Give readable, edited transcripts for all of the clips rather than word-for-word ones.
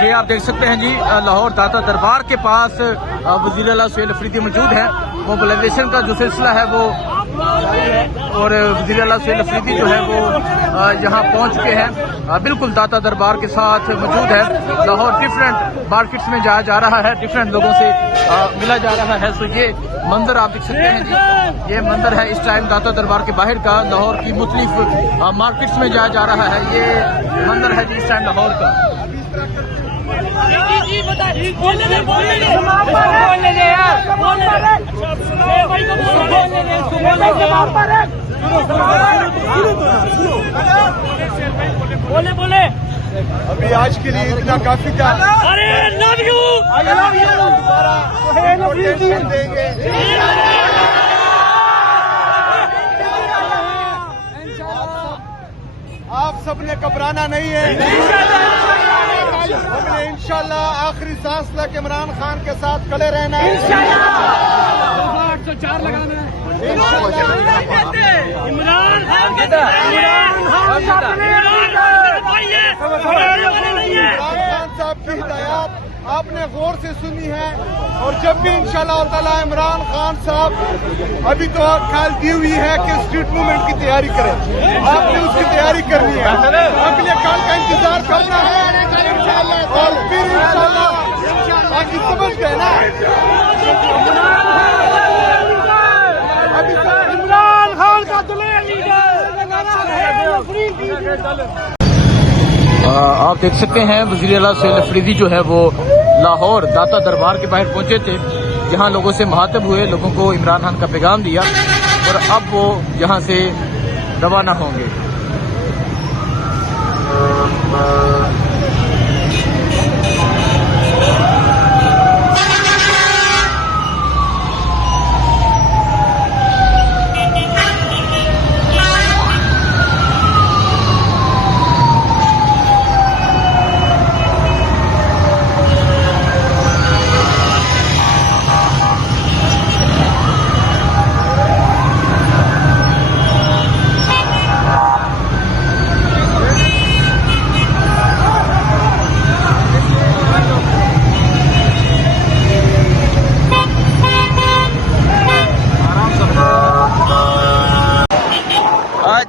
जी आप देख सकते हैं जी, लाहौर दाता दरबार के पास वज़ीर आला सुहेल अफरीदी मौजूद है। मोबिलाइजेशन का जो सिलसिला है वो और वज़ीर आला सुहेल अफरीदी जो है वो यहाँ पहुँच चुके हैं। बिल्कुल दाता दरबार के साथ मौजूद है। लाहौर डिफरेंट मार्केट्स में जाया जा रहा है, डिफरेंट लोगों से मिला जा रहा है। तो ये मंजर आप देख सकते हैं जी, ये मंजर है इस टाइम दाता दरबार के बाहर का। लाहौर की मुख्तलिफ मार्केट्स में जाया जा रहा है। ये मंजर है जी इस टाइम लाहौर का। बोले बोले अभी आज के लिए इतना काफी था। अरे लव यू देंगे। आप सबने घबराना नहीं है। हमने इंशाल्लाह आखिरी सांस तक इमरान खान के साथ खड़े रहना है। 804 लगाना है। इमरान खान के इमरान साहब की हिदायत आपने गौर से सुनी है और जब भी इंशाल्लाह ताला इमरान खान साहब अभी तो ख्याल दी हुई है कि स्ट्रीट मूवमेंट की तैयारी करें, आपने उसकी तैयारी करनी है। अगले काल का इंतजार करना है और फिर इंशाल्लाह बाकी समझ गए ना। अभी तो इमरान खान का आप देख सकते हैं वज़ीर आला सुहेल अफरीदी जो है वो लाहौर दाता दरबार के बाहर पहुंचे थे, जहां लोगों से मुखातिब हुए, लोगों को इमरान खान का पैगाम दिया और अब वो यहां से रवाना होंगे।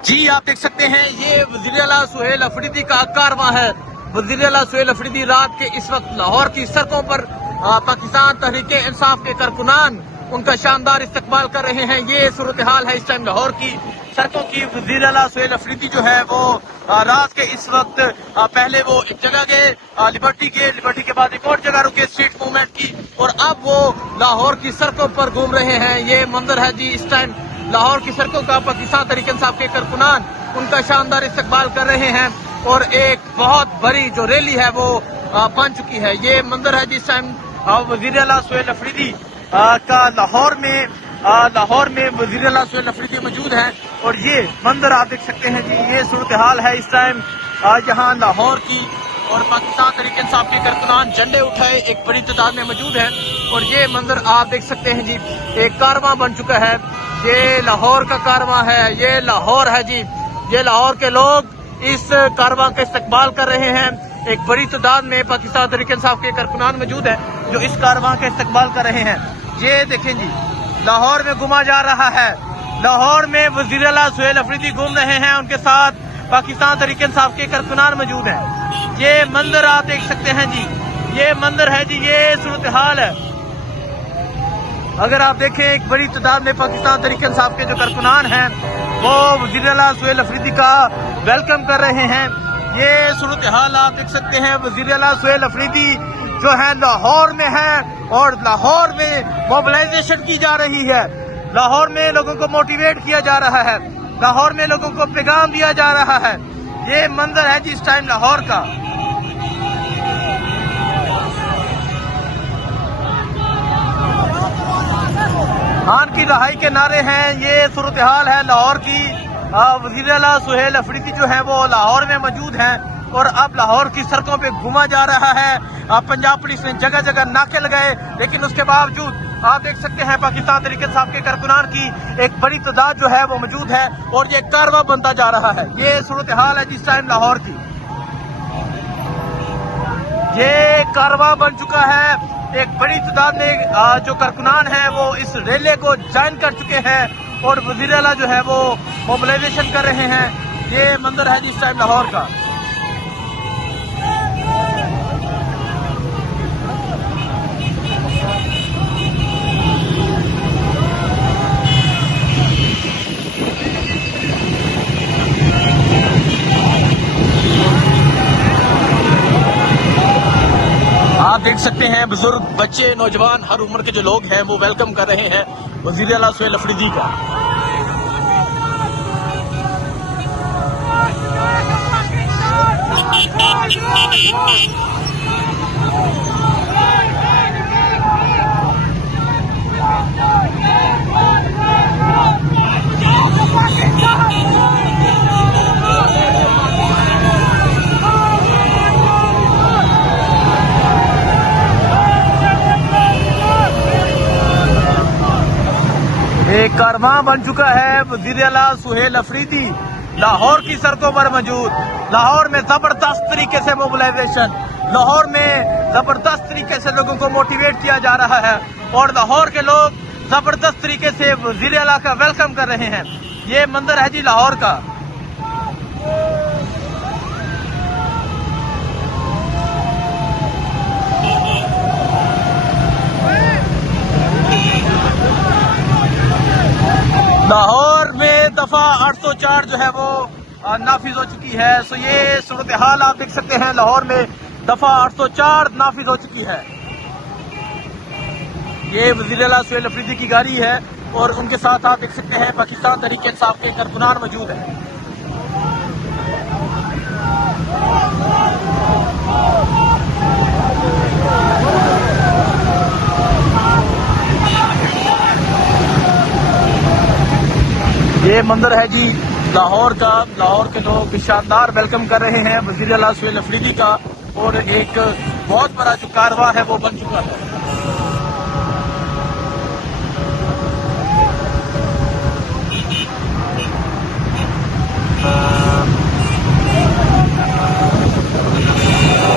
जी आप देख सकते हैं ये वज़ीर आला सुहेल अफरीदी का कारवां है। वज़ीर आला सुहेल अफरीदी रात के इस वक्त लाहौर की सड़कों पर पाकिस्तान तहरीक इंसाफ के कारकुनान उनका शानदार इस्तकबाल कर रहे हैं। ये सूरत हाल है इस टाइम लाहौर की सड़कों की। वज़ीर आला सुहेल अफरीदी जो है वो रात के इस वक्त पहले वो एक जगह गए लिबर्टी के, लिबर्टी के बाद एक और जगह रुके स्ट्रीट मूवमेंट की, और अब वो लाहौर की सड़कों पर घूम रहे हैं। ये मंजर है जी इस टाइम लाहौर की सड़कों का। पाकिस्तान तहरीक इंसाफ के कारकुनान उनका शानदार इस्तकबाल कर रहे हैं और एक बहुत बड़ी जो रैली है वो बन चुकी है। ये मंजर है जिस टाइम वज़ीर आला सुहेल अफरीदी का लाहौर में वज़ीर आला सुहेल अफरीदी मौजूद हैं और ये मंजर आप देख सकते हैं जी। ये सूरत हाल है इस टाइम यहाँ लाहौर की, और पाकिस्तान तहरीक इंसाफ के कारकुनान झंडे उठाए एक बड़ी तादाद में मौजूद हैं और ये मंजर आप देख सकते हैं जी। एक कारवां बन चुका है, ये लाहौर का कारवां है, ये लाहौर है जी। ये लाहौर के लोग इस कारवां का इस्तकबाल कर रहे हैं। एक बड़ी तादाद में पाकिस्तान तहरीक इंसाफ के कारकुनान मौजूद है जो इस कारवां का इस्तकबाल कर रहे हैं। ये देखें जी, लाहौर में घूमा जा रहा है। लाहौर में वज़ीर आला सुहेल अफरीदी घूम रहे हैं, उनके साथ पाकिस्तान तहरीक इंसाफ के कारकुनान मौजूद हैं। ये मंजर आप देख सकते हैं जी, ये मंजर है जी, ये सूरत हाल है। अगर आप देखें एक बड़ी तादाद में पाकिस्तान तहरीक इंसाफ के जो कारकुनान हैं वो वज़ीर आला सुहेल अफरीदी का वेलकम कर रहे हैं। ये सूरत हाल आप देख सकते हैं। वज़ीर आला सुहेल अफरीदी जो है लाहौर में है और लाहौर में मोबिलाइजेशन की जा रही है। लाहौर में लोगों को मोटिवेट किया जा रहा है, लाहौर में लोगों को पैगाम दिया जा रहा है। ये मंजर है जी इस टाइम लाहौर का। खान की रहाई के नारे हैं, ये सूरत हाल है लाहौर की। वज़ीर आला सुहेल अफरीदी जो है वो लाहौर में मौजूद हैं और अब लाहौर की सड़कों पे घूमा जा रहा है। पंजाब पुलिस ने जगह जगह नाके लगाए, लेकिन उसके बावजूद आप देख सकते हैं पाकिस्तान तहरीक इंसाफ के कारकुनान की एक बड़ी तादाद जो है वो मौजूद है और ये कारवां बनता जा रहा है। ये सूरत हाल है जिस टाइम लाहौर की, ये कारवां बन चुका है। एक बड़ी तादाद में जो कारकुनान है वो इस रैली को ज्वाइन कर चुके हैं और वज़ीर आला जो है वो मोबिलाइजेशन कर रहे हैं। ये मंजर है जिस टाइम लाहौर का। आप देख सकते हैं बुजुर्ग, बच्चे, नौजवान, हर उम्र के जो लोग हैं वो वेलकम कर रहे हैं वज़ीर आला सुहेल अफरीदी का। एक कारवां बन चुका है वज़ीर आला सुहेल अफरीदी लाहौर की सड़कों पर मौजूद। लाहौर में जबरदस्त तरीके से मोबिलाइजेशन, लाहौर में जबरदस्त तरीके से लोगों को मोटिवेट किया जा रहा है और लाहौर के लोग जबरदस्त तरीके से वज़ीर आला का वेलकम कर रहे हैं। ये मंजर है जी लाहौर का। लाहौर में दफा 804 जो है वो नाफिज हो चुकी है। सो ये सूरत हाल आप देख सकते हैं, लाहौर में दफा 804 नाफिज हो चुकी है। ये वज़ीर आला सुहेल अफरीदी की गाड़ी है और उनके साथ आप देख सकते हैं पाकिस्तान तहरीक इंसाफ के कारकुनान मौजूद है। ये मंजर है जी लाहौर का। लाहौर के लोग शानदार वेलकम कर रहे हैं वज़ीर आला सुहेल अफरीदी का और एक बहुत बड़ा जो कारवां है वो बन चुका है।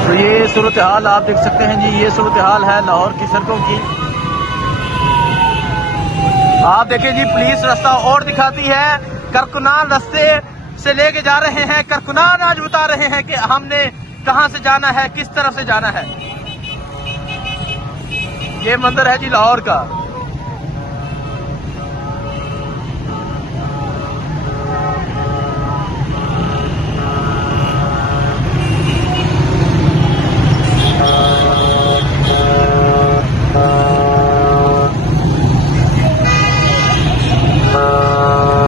तो ये सूरत हाल आप देख सकते हैं जी, ये सूरत हाल है लाहौर की सड़कों की। आप देखिए जी, पुलिस रास्ता और दिखाती है, कारकुनान रास्ते से लेके जा रहे हैं। कारकुनान आज बता रहे हैं कि हमने कहां से जाना है, किस तरफ से जाना है। ये मंजर है जी लाहौर का।